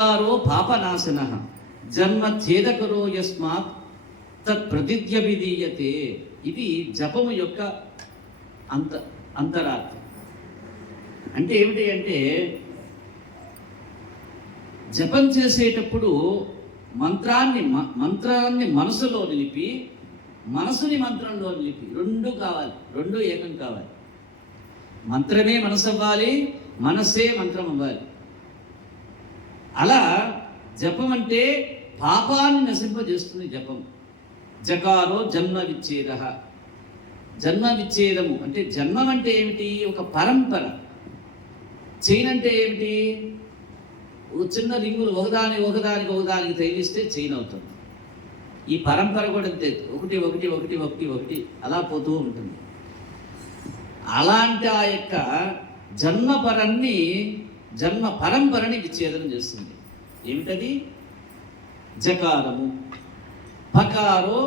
పాపనాశన జన్మ ఛేదకరో యస్మాత్ తత్ ప్రతిద్యభిధీయతే. ఇది జపము యొక్క అంతరార్థం. అంటే ఏమిటి అంటే, జపం చేసేటప్పుడు మంత్రాన్ని మనసులో నిలిపి, మనసుని మంత్రంలో నిలిపి, రెండు కావాలి, రెండు ఏకం కావాలి. మంత్రమే మనసు అవ్వాలి, మనసే మంత్రం అవ్వాలి. అలా జపం అంటే పాపాన్ని నశింపజేస్తుంది జపం. జకారో జన్మ విచ్ఛేద. జన్మ విచ్ఛేదము అంటే, జన్మం అంటే ఏమిటి? ఒక పరంపర. చైన్ అంటే ఏమిటి? చిన్న రింగులు ఒకదానికి తగిలిస్తే చైన్ అవుతుంది. ఈ పరంపర కూడా అంతే, ఒకటి ఒకటి ఒకటి ఒకటి ఒకటి అలా పోతూ ఉంటుంది. అలాంటి ఆ యొక్క జన్మ పరంపరని విచ్ఛేదనం చేస్తుంది. ఏమిటది? జకారము. పకారో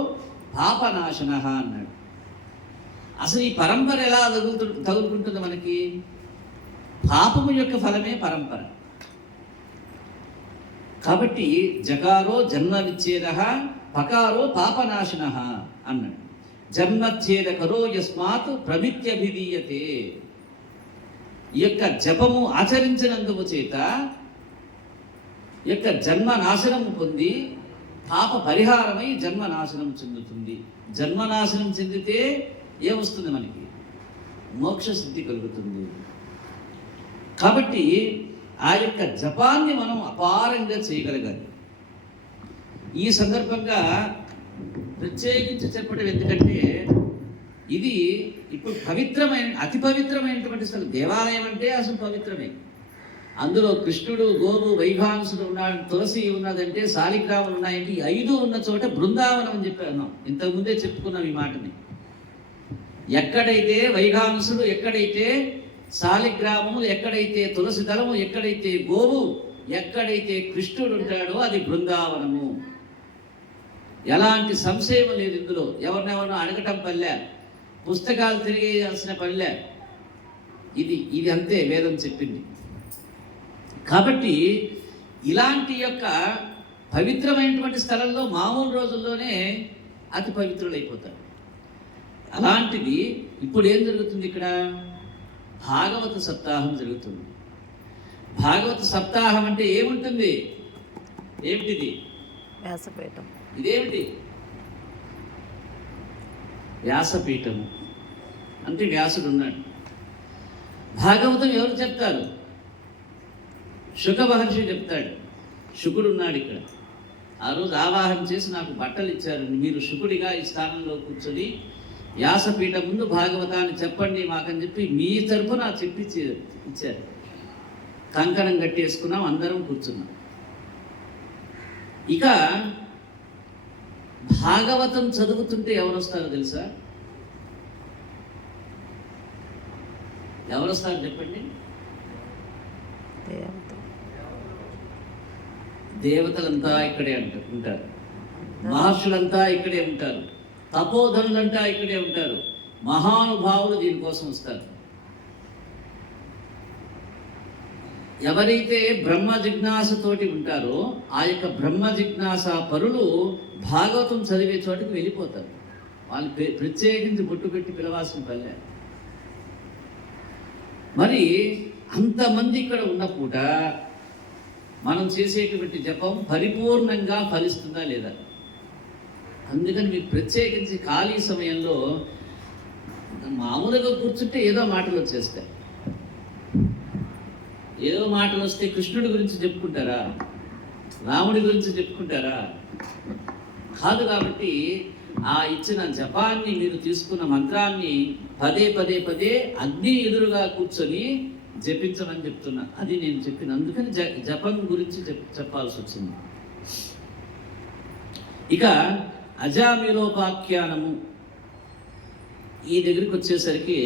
పాపనాశన అన్నాడు. అసలు ఈ పరంపర ఎలా తగులుకుంటుంది మనకి? పాపము యొక్క ఫలమే పరంపర. కాబట్టి జకారో జన్మ విచ్ఛేద, పకారో పాపనాశన అన్నాడు. జన్మచ్ఛేదకరో యస్మాత్ ప్రమిత్యభిధీయతే. ఈ యొక్క జపము ఆచరించినందుకు చేత యొక్క జన్మ నాశనము పొంది పాప పరిహారమై జన్మ నాశనం చెందుతుంది. జన్మనాశనం చెందితే ఏమొస్తుంది మనకి? మోక్ష సిద్ధి కలుగుతుంది. కాబట్టి ఆ యొక్క జపాన్ని మనం అపారంగా చేయగలగాలి. ఈ సందర్భంగా ప్రత్యేకించి చెప్పడం ఎందుకంటే, ఇది ఇప్పుడు అతి పవిత్రమైనటువంటి స్థలం. దేవాలయం అంటే అసలు పవిత్రమే. అందులో కృష్ణుడు, గోవు, వైభాంసుడు ఉన్నాడు, తులసి ఉన్నదంటే, శాలిగ్రాములు ఉన్నాయంటే, ఈ 5 ఉన్న చోట బృందావనం అని చెప్పాను. ఇంతకుముందే చెప్పుకున్నాం ఈ మాటని. ఎక్కడైతే వైఘాంసుడు, ఎక్కడైతే శాలిగ్రామము, ఎక్కడైతే తులసి దళము, ఎక్కడైతే గోవు, ఎక్కడైతే కృష్ణుడు ఉంటాడో అది బృందావనము. ఎలాంటి సంశయం లేదు ఇందులో. ఎవరినెవరినో అడగటం పల్లె, పుస్తకాలు తిరిగేయాల్సిన పల్లె. ఇది అంతే వేదం చెప్పింది. కాబట్టి ఇలాంటి యొక్క పవిత్రమైనటువంటి స్థలంలో మామూలు రోజుల్లోనే అతి పవిత్రులైపోతారు. అలాంటిది ఇప్పుడు ఏం జరుగుతుంది? ఇక్కడ భాగవత సప్తాహం జరుగుతుంది. భాగవత సప్తాహం అంటే ఏముంటుంది? ఏమిటిది? వ్యాసపీఠం. ఇదేమిటి? వ్యాసపీఠము అంటే వ్యాసుడు ఉన్నాడు. భాగవతం ఎవరు చెప్తారు? శుక మహర్షి చెప్తాడు. శుకుడు ఉన్నాడు ఇక్కడ. ఆ రోజు ఆవాహన చేసి నాకు బట్టలు ఇచ్చారు. మీరు శుకుడిగా ఈ స్థానంలో కూర్చొని వ్యాసపీఠం ముందు భాగవతాన్ని చెప్పండి మాకని చెప్పి మీ తరఫున చెప్పి ఇచ్చారు. కంకణం కట్టేసుకున్నాం, అందరం కూర్చున్నాం. ఇక భాగవతం చదువుతుంటే ఎవరు వస్తారో తెలుసా? ఎవరు వస్తారు చెప్పండి? దేవతలంతా ఇక్కడే ఉంటారు, మహర్షులంతా ఇక్కడే ఉంటారు, తపోధనులంతా ఇక్కడే ఉంటారు, మహానుభావులు దీనికోసం వస్తారు. ఎవరైతే బ్రహ్మ జిజ్ఞాసతోటి ఉంటారో ఆ యొక్క బ్రహ్మ జిజ్ఞాస పరులు భాగవతం చదివే చోటికి వెళ్ళిపోతారు. వాళ్ళు ప్రత్యేకించి బొట్టు పెట్టి పిలవాల్సిన పల్లె. మరి అంతమంది ఇక్కడ ఉన్న పూట మనం చేసేటువంటి జపం పరిపూర్ణంగా ఫలిస్తుందా లేదా? అందుకని మీకు ప్రత్యేకించి ఖాళీ సమయంలో మామూలుగా కూర్చుంటే ఏదో మాటలు వచ్చేస్తాయి. ఏదో మాటలు వస్తే కృష్ణుడి గురించి చెప్పుకుంటారా? రాముడి గురించి చెప్పుకుంటారా? కాదు. కాబట్టి ఆ ఇచ్చిన జపాన్ని, మీరు తీసుకున్న మంత్రాన్ని పదే పదే పదే అగ్ని ఎదురుగా కూర్చొని జపించమని చెప్తున్నా. అది నేను చెప్పిన. అందుకని జపం గురించి చెప్పాల్సి వచ్చింది. ఇక అజామిలోపాఖ్యానము ఈ దగ్గరికి వచ్చేసరికి